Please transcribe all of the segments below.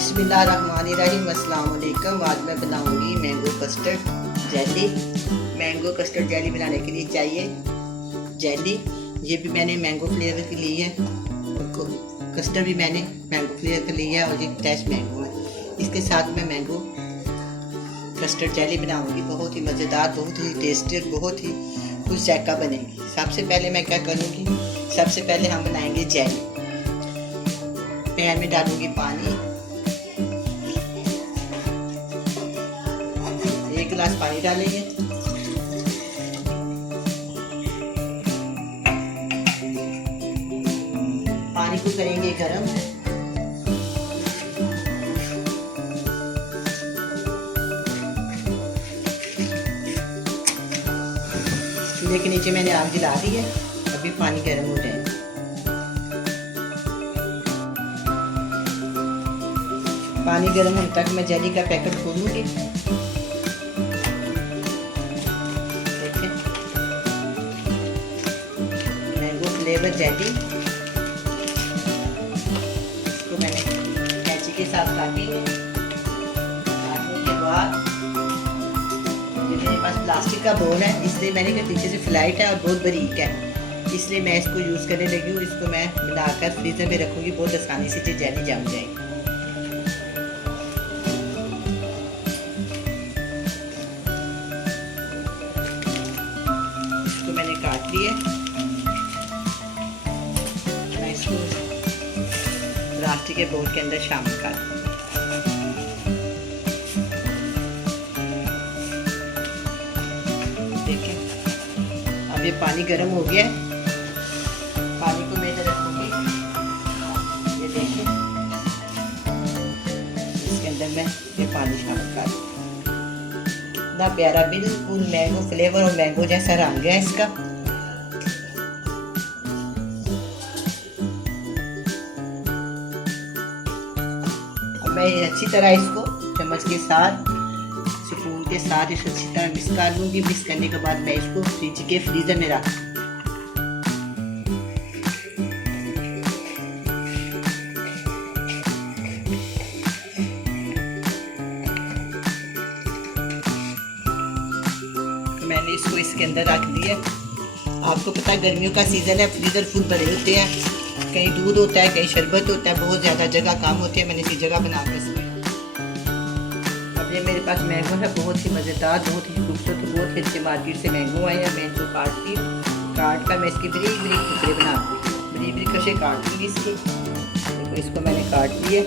बिस्मिल्लाहिर्रहमानिर्रहीम। अस्सलाम वालेकुम। आज मैं बनाऊंगी mango custard jelly. Mango custard jelly बनाने के लिए चाहिए जेली। ये भी मैंने मैंगो फ्लेवर की ली है, कस्टर्ड भी मैंने मैंगो फ्लेवर का लिया है और ये फ्रेश मैंगो है। इसके साथ मैं मैंगो कस्टर्ड जेली बनाऊंगी। बहुत ही मज़ेदार, बहुत ही टेस्टी और बहुत ही खुश जायका बनेगी। सबसे पहले मैं क्या करूँगी, सबसे पहले हम बनाएंगे जेली। पैन में डालूंगी पानी, 1 गिलास पानी डालेंगे। पानी को करेंगे गरम। चूल्हे के नीचे मैंने आग जला दी है, अभी पानी गर्म हो जाए। पानी गर्म होने तक मैं जेली का पैकेट खोलूंगी। देखिए, मैंगो फ्लेवर जेली। इसको मैंने कैंची के साथ काटेंगे। काटने के बाद ये मेरे पास प्लास्टिक का बोल है, इसलिए मैंने कहा पीछे से फ्लाइट है और बहुत बारीक है, इसलिए मैं इसको यूज़ करने लगी हूँ। इसको मैं मिलाकर फ्रीजर में रखूँगी, बहुत आसानी से ये जेली जम जाएगी। मैंने काट लिए, मैं इसको प्लास्टिक के बोल के अंदर शामिल कर दूँ। देखिए, अब ये पानी गर्म हो गया है। पानी को मैं इधर रखूँगी। ये देखिए, इसके अंदर मैं ये पानी शामिल कर दूँ। कितना प्यारा, बिल्कुल मैंगो फ्लेवर और मैंगो जैसा रंग है इसका। अब मैं अच्छी तरह इसको चम्मच के साथ, स्पून के साथ इसको अच्छी तरह मिक्स कर लूँगी। मिक्स करने के बाद मैं इसको फ्रिज के फ्रीजर में रख। मैंने इसको इसके अंदर रख दिया। आपको पता है गर्मियों का सीज़न है, फ्रीजर फुल भरे होते हैं। कहीं दूध होता है, कहीं शरबत होता है, बहुत ज़्यादा जगह काम होती है। मैंने इसी जगह बना कर इसमें। अब ये मेरे पास मैंगो है, बहुत ही मज़ेदार, बहुत ही खूबसूरत, बहुत ही अच्छे मार्केट से मैंगो आए हैं। मैं इनको काट कर मैं इसके बरीक बरीक टुकड़े बना दूँगी, बरीक बरीक कशे काट दूँगी इसके। देखो, इसको मैंने काट लिए।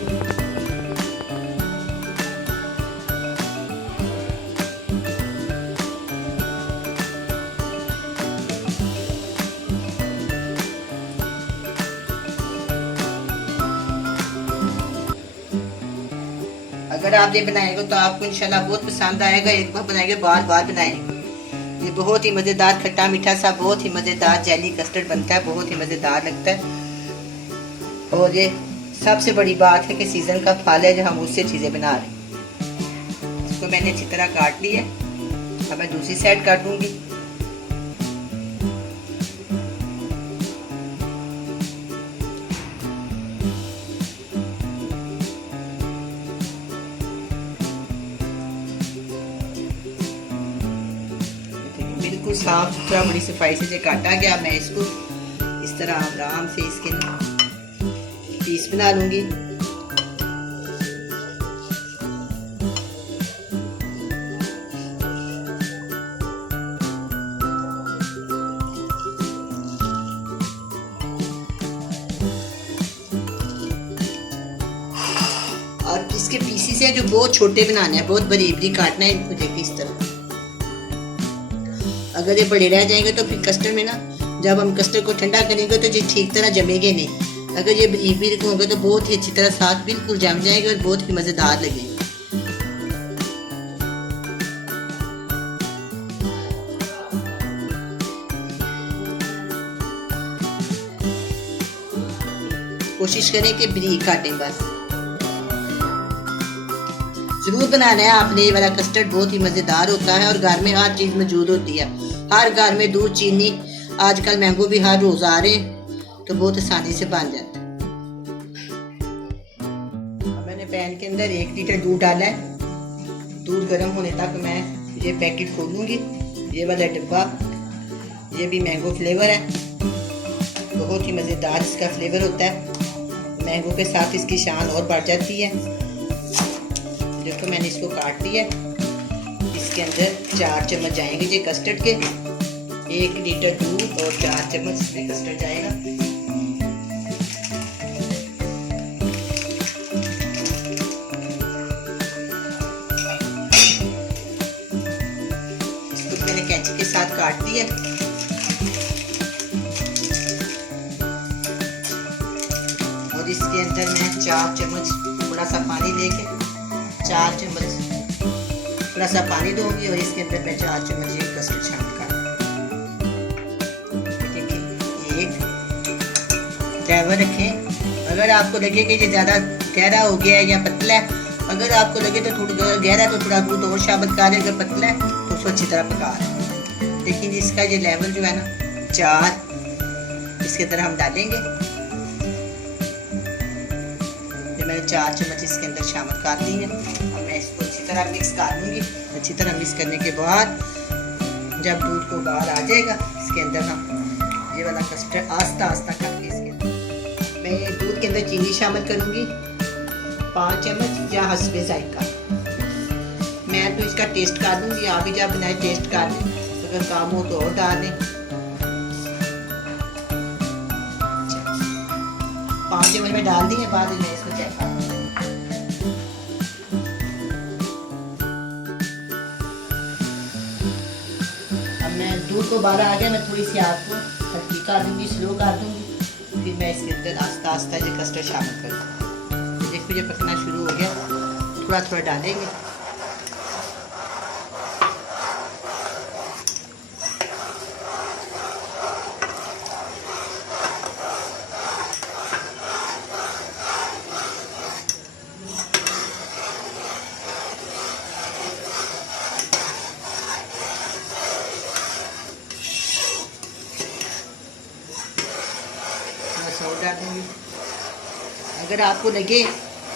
अगर आप ये बनाएंगे तो आपको इंशाल्लाह बहुत पसंद आएगा। एक बार बनाएंगे, बार बार बनाएंगे। ये बहुत ही मज़ेदार, खट्टा मीठा सा बहुत ही मज़ेदार जेली कस्टर्ड बनता है, बहुत ही मज़ेदार लगता है। और ये सबसे बड़ी बात है कि सीज़न का फल है जो हम उससे चीज़ें बना रहे हैं। इसको मैंने अच्छी तरह काट ली है। अब मैं दूसरी साइड काट दूँगी। बिल्कुल साफ सुथरा, बड़ी सफाई से काटा गया। मैं इसको इस तरह आराम से इसके पीस बना लूंगी। और इसके पीसीस है जो बहुत छोटे बनाने हैं, बहुत बारीक बारीक काटना है इनको। देखिए इस तरह। अगर ये बड़े रह जाएंगे तो फिर कस्टर्ड में ना, जब हम कस्टर्ड को ठंडा करेंगे तो ये ठीक तरह जमेंगे नहीं। अगर ये बारीक बारीक होंगे तो बहुत ही अच्छी तरह साथ बिल्कुल जम जाएंगे और बहुत ही मज़ेदार लगेंगे। कोशिश करें कि बारीक काटें बस। जरूर बनाना है आपने। ये वाला कस्टर्ड बहुत ही मज़ेदार होता है और घर में हर चीज़ मौजूद होती है। हर घर में दूध, चीनी, आजकल मैंगो भी हर रोज़ आ रहे हैं, तो बहुत आसानी से बन जाता है। मैंने पैन के अंदर 1 लीटर दूध डाला है। दूध गर्म होने तक मैं ये पैकेट खोलूँगी। ये वाला डिब्बा, ये भी मैंगो फ्लेवर है। बहुत ही मज़ेदार इसका फ्लेवर होता है। मैंगो के साथ इसकी शान और बढ़ जाती है। देखो मैंने इसको काट लिया। इसके अंदर 4 चम्मच जाएंगे ये कस्टर्ड के। 1 लीटर दूध और 4 चम्मच इसमें कस्टर्ड जाएगा। इसको मैंने कैंची के साथ काट दिया। और इसके अंदर मैं 4 चम्मच थोड़ा सा पानी लेके 4 चम्मच थोड़ा सा पानी दूंगी और इसके अंदर मैं 4 चम्मच ये कस्टर्ड शामिल कर। देखिए एक ड्राइवर रखें। अगर आपको लगे कि ये ज़्यादा गहरा हो गया है या पतला है, अगर आपको लगे तो थोड़ा गहरा तो थोड़ा दूध और शामिल कर लें। अगर पतला है तो उसको अच्छी तरह पका लें। लेकिन इसका ये लेवल जो है ना 4 इसके तरह हम डालेंगे। मैंने 4 चम्मच इसके अंदर शामिल कर दी है और मैं इसको अच्छी तरह मिक्स कर लूँगी। अच्छी तरह मिक्स करने के बाद जब दूध को बाहर आ जाएगा, इसके अंदर हम ये वाला कस्टर्ड आस्ता आस्ता करके इसके अंदर मैं ये दूध के अंदर चीनी शामिल करूँगी 5 चम्मच या हस्बे जायका। मैं तो इसका टेस्ट कर दूँगी, आप भी जब बनाए टेस्ट कर लें। अगर काम हो तो और डाल लें। 5 चम्मच में डाल दिए। बाद में इसको चेक कर। अब मैं दूध को बाहर आ गया, मैं थोड़ी सी आग को हल्की कर दूंगी, स्लो कर दूंगी। फिर मैं इसके अंदर आस्ता आस्ता ये कस्टर्ड शामिल कर दूँगी। देखो ये पकना शुरू हो गया। थोड़ा थोड़ा डालेंगे। डाल दूँगी। अगर आपको लगे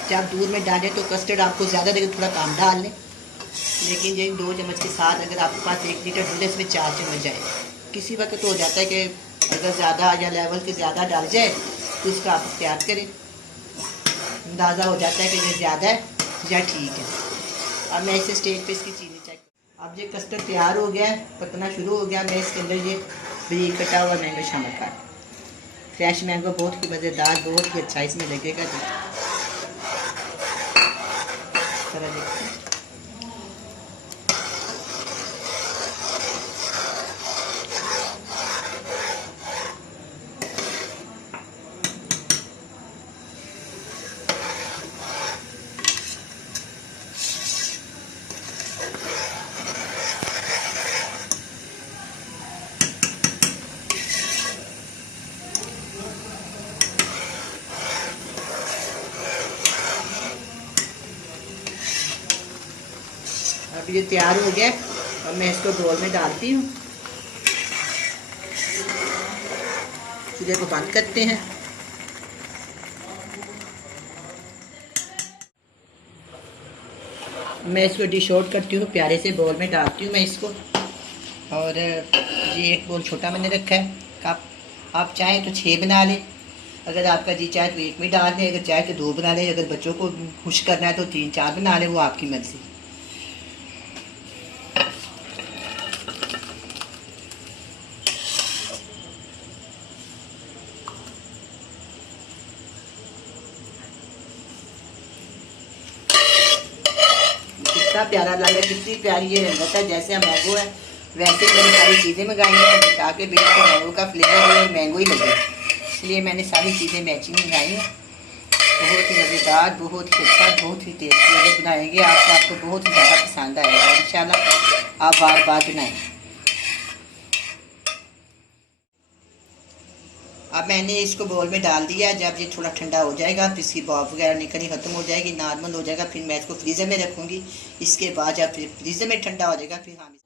जब दूध में डालें तो कस्टर्ड आपको ज़्यादा लगे, थोड़ा कम डाल लें। लेकिन ये 2 चम्मच के साथ अगर आपके पास 1 लीटर दूध है, इसमें 4 चम्मच जाए। किसी वक्त तो हो जाता है कि अगर ज़्यादा या लेवल के ज़्यादा डाल जाए तो उसका आप एहतियात करें। अंदाज़ा हो जाता है कि ये ज़्यादा है या ठीक है। अब मैं इसे स्टेज पे इसकी चीनी चेक। अब ये कस्टर्ड तैयार हो गया है, पकना शुरू हो गया। मैं इसके अंदर ये बारीक कटा हुआ मैंगो शामिल कर। फ्रेश मैंगो बहुत ही मज़ेदार, बहुत ही अच्छा इसमें लगेगा। तरह देखते हैं। अब ये तैयार हो गया और मैं इसको बोल में डालती हूँ। चूल्हे को बंद करते हैं। मैं इसको डिश आउट करती हूँ, प्यारे से बोल में डालती हूँ मैं इसको। और ये एक बोल छोटा मैंने रखा है कप। आप चाहें तो 6 बना लें। अगर आपका जी चाहे तो 1 में डाल दें, अगर चाहे तो 2 बना लें। अगर बच्चों को खुश करना है तो 3-4 बना लें, वो आपकी मर्ज़ी। कितना प्यारा लगा, कितनी प्यारी ये रंगत है। जैसे हम मैंगो है वैसे ही मैंने सारी चीज़ें मंगाई हैं ताकि बिल्कुल मैंगो का फ्लेवर और मैंगो ही लगे, इसलिए मैंने सारी चीज़ें मैचिंग मंगाई हैं। बहुत ही मज़ेदार, बहुत ही अच्छा, बहुत ही टेस्टी अगर बनाएंगे आपको बहुत ही ज़्यादा पसंद आएगा। इंशाल्लाह आप बार बार बनाएं। अब मैंने इसको बाउल में डाल दिया। जब ये थोड़ा ठंडा हो जाएगा तो इसकी भाप वगैरह निकलनी ख़त्म हो जाएगी, नॉर्मल हो जाएगा। फिर मैं इसको फ्रीज़र में रखूँगी। इसके बाद जब फ्रीज़र में ठंडा हो जाएगा फिर हम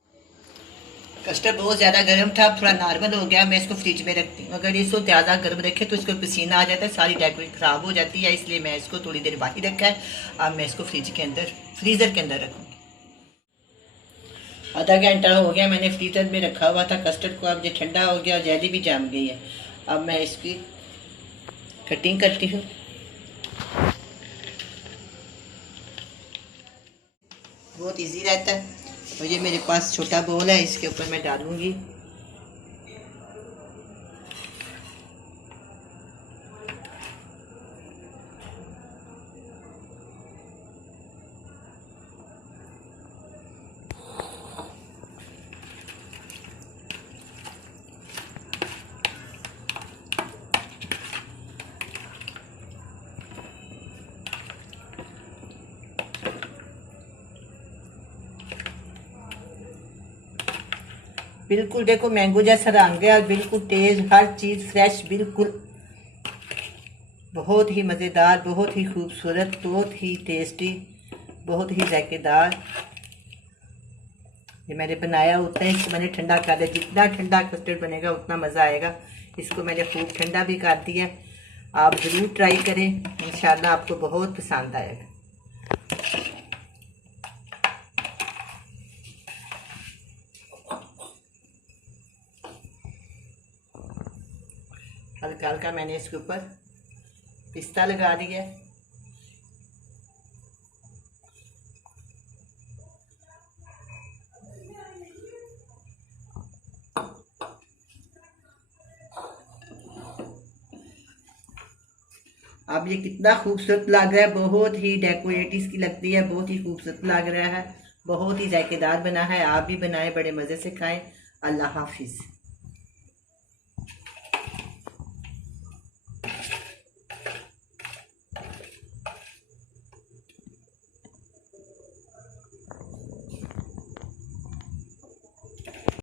कस्टर्ड बहुत ज़्यादा गर्म था, अब थोड़ा नॉर्मल हो गया। मैं इसको फ्रिज में रखती हूँ। अगर इसको ज़्यादा गर्म रखे तो इसको पसीना आ जाता है, सारी डेकोरेट ख़राब हो जाती है, इसलिए मैं इसको थोड़ी देर बाहर रखा है। अब मैं इसको फ्रीज़र के अंदर रखूँगी। आधा घंटा हो गया मैंने फ्रीज़र में रखा हुआ था कस्टर्ड को। अब ये ठंडा हो गया, जेली भी जम गई है। अब मैं इसकी कटिंग करती हूँ। बहुत इजी रहता है। और ये मेरे पास छोटा बोल है, इसके ऊपर मैं डालूंगी। बिल्कुल देखो मैंगो जैसा रंग है, बिल्कुल तेज, हर चीज़ फ्रेश, बिल्कुल बहुत ही मज़ेदार, बहुत ही खूबसूरत, बहुत ही टेस्टी, बहुत ही जायकेदार। ये मैंने बनाया होता है, इसको मैंने ठंडा कर दिया। जितना ठंडा कस्टर्ड बनेगा उतना मज़ा आएगा। इसको मैंने खूब ठंडा भी कर दिया। आप ज़रूर ट्राई करें, इंशाल्लाह आपको बहुत पसंद आएगा। हल्का हल्का मैंने इसके ऊपर पिस्ता लगा दिया। अब ये कितना खूबसूरत लग रहा है, बहुत ही डेकोरेट इसकी लगती है, बहुत ही खूबसूरत लग रहा है, बहुत ही जायकेदार बना है। आप भी बनाएं, बड़े मज़े से खाएं। अल्लाह हाफिज़।